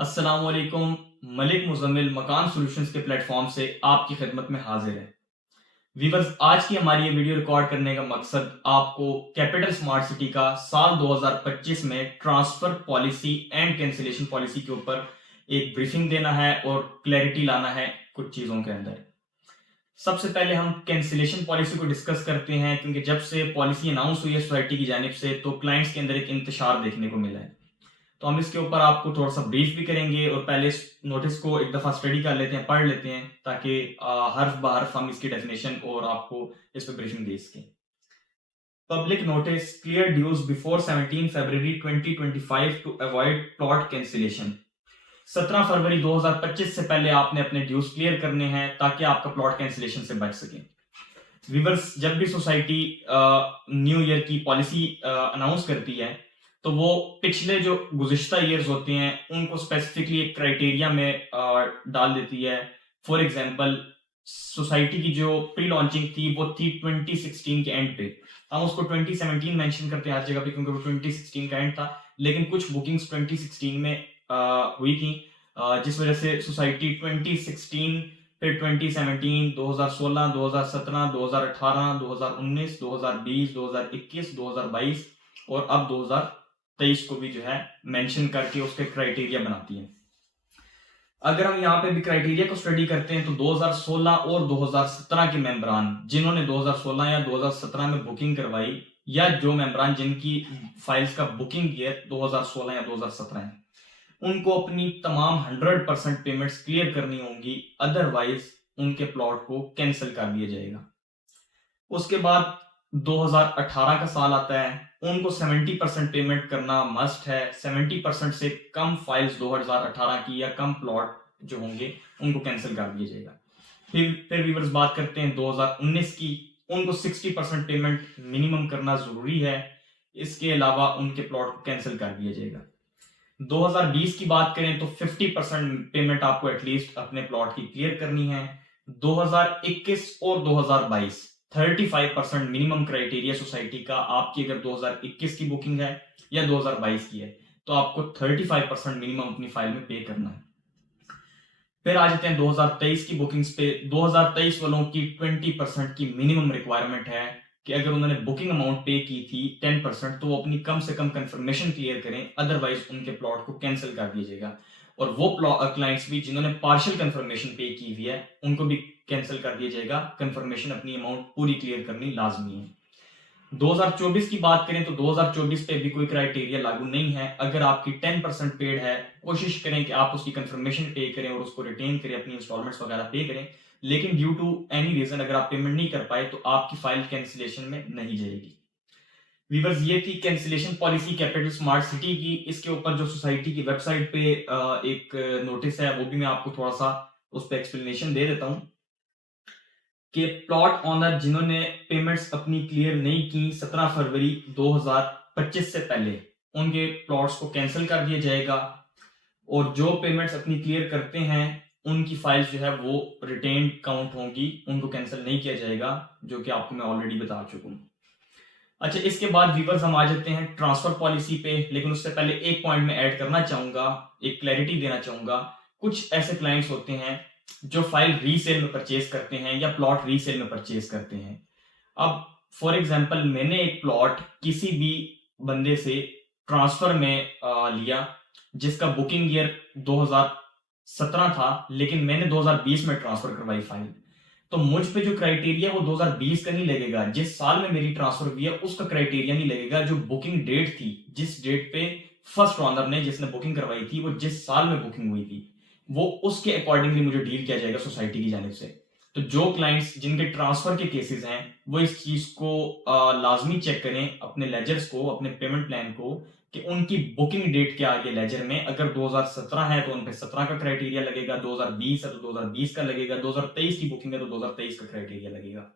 अस्सलाम वालेकुम। मलिक मुज़म्मिल मकान सॉल्यूशंस के प्लेटफॉर्म से आपकी खिदमत में हाजिर है। वीवर्स, आज की हमारी ये वीडियो रिकॉर्ड करने का मकसद आपको कैपिटल स्मार्ट सिटी का साल 2025 में transfer policy and cancellation policy के ऊपर एक ब्रीफिंग देना है और क्लैरिटी लाना है कुछ चीज़ों के अंदर। सबसे पहले हम कैंसिलेशन पॉलिसी को डिस्कस करते हैं, क्योंकि जब से पॉलिसी अनाउंस हुई है सोसाइटी की जानिब से तो क्लाइंट्स के अंदर एक इंतशार देखने को मिला है। तो हम इसके ऊपर आपको थोड़ा सा ब्रीफ भी करेंगे और पहले इस नोटिस को एक दफा स्टडी कर लेते हैं, पढ़ लेते हैं, ताकि हर्फ ब हर्फ हम इसकी डेफिनेशन और आपको इस पर ब्रीफिंग दे सकें। Public notice clear dues before 17 February 2025 to avoid plot cancellation. 17 फरवरी 2025 से पहले आपने अपने ड्यूज क्लियर करने हैं ताकि आपका प्लॉट कैंसिलेशन से बच सके। व्यूवर्स, जब भी सोसाइटी न्यू ईयर की पॉलिसी अनाउंस करती है तो वो पिछले जो गुज़िश्ता ईयर्स होते हैं उनको स्पेसिफिकली एक क्राइटेरिया में डाल देती है। फॉर एग्जांपल, सोसाइटी की जो प्री लॉन्चिंग थी वो थी 2016 के एंड पे। हम उसको 2017 मेंशन करते हैं हर जगह पे क्योंकि वो 2016 का एंड था, लेकिन कुछ बुकिंग्स 2016 में हुई थी, जिस वजह से सोसाइटी 2016 फिर 2017, 2016, 2017, 2018, 2019, 2020, 2021, 2022 और अब 2023 को भी जो है मेंशन करके उसके क्राइटेरिया बनाती है। अगर हम यहाँ पे भी क्राइटेरिया को स्टडी करते हैं तो 2016 और 2017 के मेंबरान जिन्होंने 2016 या 2017 में बुकिंग करवाई, या जो मेंबरान जिनकी फाइल्स का बुकिंग ईयर 2016 या 2017 है, उनको अपनी तमाम 100% पेमेंट्स क्लियर करनी होंगी, अदरवाइज उनके प्लॉट को कैंसिल कर दिया जाएगा। उसके बाद 2018 का साल आता है, उनको 70% पेमेंट करना मस्ट है। 70% से कम फाइल्स 2018 की या कम प्लॉट जो होंगे उनको कैंसिल कर दिया जाएगा। फिर व्यूअर्स बात करते हैं 2019 की, उनको 60% पेमेंट मिनिमम करना जरूरी है, इसके अलावा उनके प्लॉट को कैंसिल कर दिया जाएगा। 2020 की बात करें तो 50% पेमेंट आपको एटलीस्ट अपने प्लॉट की क्लियर करनी है। 2021 और 2022 35% मिनिमम क्राइटेरिया सोसाइटी का। आपकी अगर 2021 की बुकिंग है या 2022 की है तो आपको 35% मिनिमम अपनी फाइल में पे करना है। फिर आ जाते हैं 2023 की बुकिंग्स पे। 2023 वालों की 20% की मिनिमम रिक्वायरमेंट है कि अगर उन्होंने बुकिंग अमाउंट पे की थी 10% तो वो अपनी कम से कम कंफर्मेशन क्लियर करें, अदरवाइज उनके प्लॉट को कैंसिल कर दिया जाएगा। और वो क्लाइंट्स भी जिन्होंने पार्शियल कंफर्मेशन पे की हुई है उनको भी कैंसिल कर दिया जाएगा। कंफर्मेशन अपनी अमाउंट पूरी क्लियर करनी लाजमी है। 2024 की बात करें तो 2024 पे भी कोई क्राइटेरिया लागू नहीं है। अगर आपकी 10% पेड है, कोशिश करें कि आप उसकी कंफर्मेशन पे करें और उसको रिटेन करें, अपनी इंस्टॉलमेंट्स वगैरह पे करें। लेकिन ड्यू टू एनी रीजन अगर आप पेमेंट नहीं कर पाए तो आपकी फाइल कैंसिलेशन में नहीं जाएगी। वीवर्स, ये थी cancellation policy capital smart city की। इसके ऊपर जो सोसाइटी की वेबसाइट पे एक नोटिस है वो भी मैं आपको थोड़ा सा उस पर एक्सप्लेनेशन दे देता हूँ कि प्लॉट ऑनर जिन्होंने पेमेंट्स अपनी क्लियर नहीं की 17 फरवरी 2025 से पहले, उनके प्लॉट्स को कैंसिल कर दिया जाएगा। और जो पेमेंट्स अपनी क्लियर करते हैं उनकी फाइल्स जो है वो रिटेन काउंट होंगी, उनको कैंसिल नहीं किया जाएगा, जो कि आपको मैं ऑलरेडी बता चुका हूँ। अच्छा, इसके बाद व्यूवर्स हम आ जाते हैं ट्रांसफर पॉलिसी पे, लेकिन उससे पहले एक पॉइंट में ऐड करना चाहूंगा, एक क्लैरिटी देना चाहूंगा। कुछ ऐसे क्लाइंट्स होते हैं जो फाइल रीसेल में परचेज करते हैं या प्लॉट रीसेल में परचेज करते हैं। अब फॉर एग्जांपल, मैंने एक प्लॉट किसी भी बंदे से ट्रांसफर में लिया जिसका बुकिंग ईयर 2017 था, लेकिन मैंने 2020 में ट्रांसफर करवाई फाइल। तो मुझ पे जो क्राइटेरिया वो 2020 का नहीं लगेगा, जिस साल में मेरी ट्रांसफर हुई है उसका क्राइटेरिया नहीं लगेगा। जो बुकिंग डेट थी, जिस डेट पे फर्स्ट ऑनर ने जिसने बुकिंग करवाई थी, वो जिस साल में बुकिंग हुई थी, वो उसके अकॉर्डिंगली मुझे डील किया जाएगा सोसाइटी की जानिब से। तो जो क्लाइंट्स जिनके ट्रांसफर के केसेस हैं वो इस चीज को लाजमी चेक करें अपने लेजर्स को, अपने पेमेंट प्लान को, कि उनकी बुकिंग डेट क्या है लेजर में। अगर 2017 है तो उन पे 17 का क्राइटेरिया लगेगा, 2020 है तो 2020 का लगेगा, 2023 की बुकिंग है तो 2023 का क्राइटेरिया लगेगा।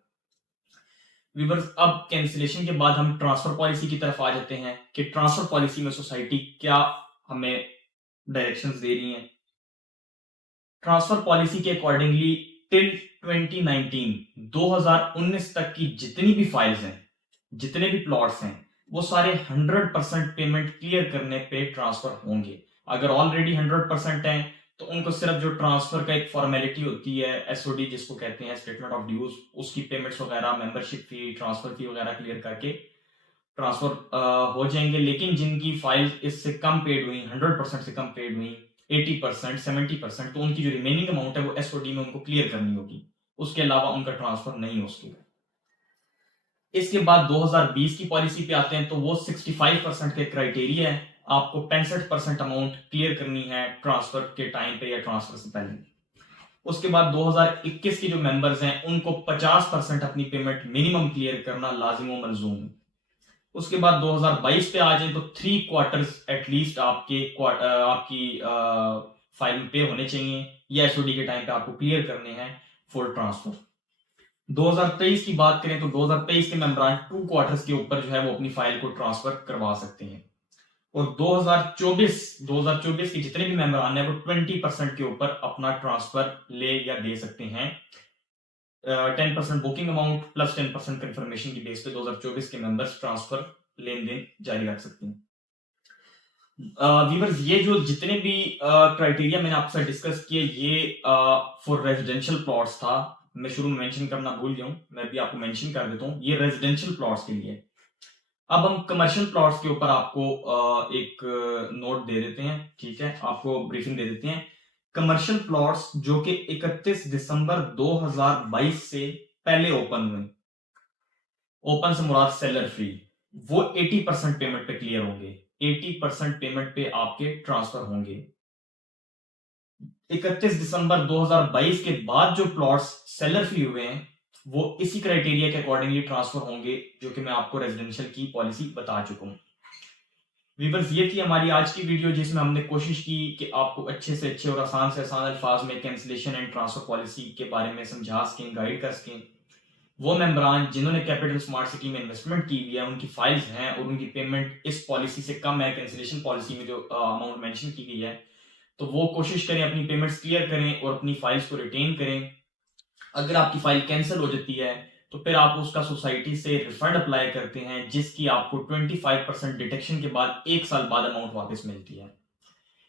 व्यूअर्स, अब कैंसिलेशन के बाद हम ट्रांसफर पॉलिसी की तरफ आ जाते हैं कि ट्रांसफर पॉलिसी में सोसाइटी क्या हमें डायरेक्शंस दे रही हैं। ट्रांसफर पॉलिसी के अकॉर्डिंगली टिल 2019 तक की जितनी भी फाइल्स हैं, जितने भी प्लॉट्स हैं, वो सारे 100% पेमेंट क्लियर करने पे ट्रांसफर होंगे। अगर ऑलरेडी 100% है तो उनको सिर्फ जो ट्रांसफर का एक फॉर्मेलिटी होती है, एसओडी जिसको कहते हैं, स्टेटमेंट ऑफ ड्यूज, उसकी पेमेंट्स वगैरह, मेंबरशिप फी, ट्रांसफर फी वगैरह क्लियर करके ट्रांसफर हो जाएंगे। लेकिन जिनकी फाइल इससे कम पेड हुई, 100% से कम पेड हुई, 80%, 70%, तो उनकी जो रिमेनिंग अमाउंट है वो एसओडी में उनको क्लियर करनी होगी। उसके अलावा उनका ट्रांसफर नहीं हो सकेगा। इसके बाद 2020 की पॉलिसी पे आते हैं तो वो 65% के क्राइटेरिया है, आपको 65% अमाउंट क्लियर करनी है ट्रांसफर के टाइम पे या ट्रांसफर से पहले। उसके बाद 2021 के जो मेंबर्स हैं उनको 50% अपनी पेमेंट मिनिमम क्लियर करना लाजिम व मलजूम है। उसके बाद 2022 पे आ जाए तो 3 क्वार्टर्स एटलीस्ट आपकी फाइल में पे होने चाहिए या एसओडी के टाइम पे आपको क्लियर करने हैं फुल ट्रांसफर। 2023 की बात करें तो 2023 के मेंबरान 2 क्वार्टर्स के ऊपर जो है वो अपनी फाइल को ट्रांसफर करवा सकते हैं। और 2024 के जितने भी मेंबरान हैं वो 20% के ऊपर अपना ट्रांसफर ले या दे सकते हैं। 10% बुकिंग अमाउंट प्लस 10% कंफर्मेशन की बेस पे 2024 के मेंबर्स ट्रांसफर लेन देन जारी रख सकते हैं। व्यूअर्स, ये जो जितने भी क्राइटेरिया मैंने आपसे डिस्कस किए ये फॉर रेजिडेंशियल प्लॉट्स था। मैं शुरू में मेंशन करना भूल गया हूं, मैं भी आपको मेंशन कर देता हूं, ये रेजिडेंशियल प्लॉट्स के लिए। अब हम कमर्शियल प्लॉट्स के ऊपर आपको एक नोट दे देते हैं, ठीक है, आपको ब्रीफिंग दे देते हैं। कमर्शियल प्लॉट्स जो कि 31 दिसंबर 2022 से पहले ओपन हुए, ओपन से मुराद सेलर फ्री, वो 80% पेमेंट पे क्लियर होंगे। 80% पेमेंट पे आपके ट्रांसफर होंगे। 31 दिसंबर 2022 के बाद जो प्लॉट्स सेलर फ्री हुए हैं वो इसी क्राइटेरिया के अकॉर्डिंगली ट्रांसफर होंगे जो कि मैं आपको रेजिडेंशियल की पॉलिसी बता चुका हूं। व्यूअर्स, ये थी हमारी आज की वीडियो जिसमें हमने कोशिश की कि आपको अच्छे से अच्छे और आसान से आसान अल्फाज में कैंसिलेशन एंड ट्रांसफर पॉलिसी के बारे में समझा सकें, गाइड कर सकें। वो मेंबरान जिन्होंने कैपिटल स्मार्ट सिटी में इन्वेस्टमेंट की हुई है, उनकी फाइल्स हैं और उनकी पेमेंट इस पॉलिसी से कम है, कैंसिलेशन पॉलिसी में जो अमाउंट मेंशन की गई है, तो वो कोशिश करें अपनी पेमेंट्स क्लियर करें और अपनी फाइल्स को रिटेन करें। अगर आपकी फाइल कैंसिल हो जाती है तो फिर आप उसका सोसाइटी से रिफंड अप्लाई करते हैं जिसकी आपको 25% डिटेक्शन के बाद 1 साल बाद अमाउंट वापस मिलती है।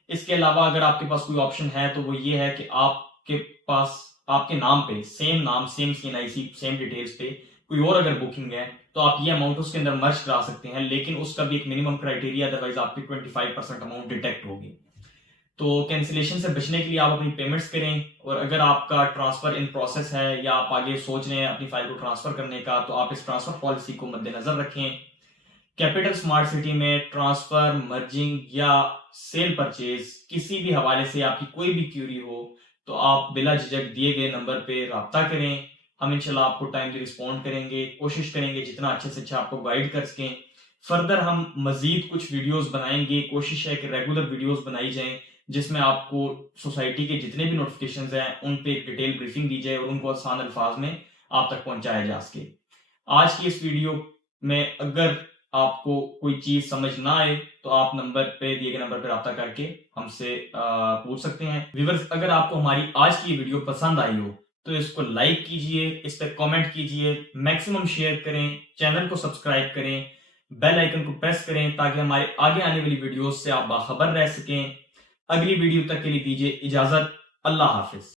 इसके अलावा अगर आपके पास कोई ऑप्शन है तो वो ये है कि आपके पास आपके नाम पे सेम नाम, सेम सीएनआईसी, सेम डिटेल्स पे कोई और अगर बुकिंग है तो आप ये अमाउंट उसके अंदर मर्ज करा सकते हैं, लेकिन उसका भी एक मिनिमम क्राइटेरिया, अदरवाइज आपकी 25% अमाउंट डिटेक्ट होगी। तो कैंसिलेशन से बचने के लिए आप अपनी पेमेंट्स करें, और अगर आपका ट्रांसफर इन प्रोसेस है या आप आगे सोच रहे हैं अपनी फाइल को ट्रांसफर करने का तो आप इस ट्रांसफर पॉलिसी को मद्देनजर रखें। कैपिटल स्मार्ट सिटी में ट्रांसफर, मर्जिंग या सेल परचेज किसी भी हवाले से आपकी कोई भी क्यूरी हो तो आप बिला झिझक दिए गए नंबर पे राब्ता करें। हम इंशाल्लाह आपको टाइमली रिस्पॉन्ड करेंगे, कोशिश करेंगे जितना अच्छे से अच्छा आपको गाइड कर सकें। फर्दर हम मजीद कुछ वीडियोस बनाएंगे, कोशिश है कि रेगुलर वीडियोस बनाई जाएं जिसमें आपको सोसाइटी के जितने भी नोटिफिकेशंस हैं उन पे एक डिटेल ब्रीफिंग दी जाए और उनको आसान अल्फाज में आप तक पहुंचाया जा सके। आज की इस वीडियो में अगर आपको कोई चीज समझ ना आए तो आप नंबर पे दिए गए नंबर पर राब्ता करके हमसे पूछ सकते हैं। व्यूअर्स, अगर आपको हमारी आज की वीडियो पसंद आई हो तो इसको लाइक कीजिए, इस पर कमेंट कीजिए, मैक्सिमम शेयर करें, चैनल को सब्सक्राइब करें, बेल आइकन को प्रेस करें ताकि हमारे आगे आने वाली वीडियोस से आप बाखबर रह सकें। अगली वीडियो तक के लिए दीजिए इजाजत। अल्लाह हाफिज।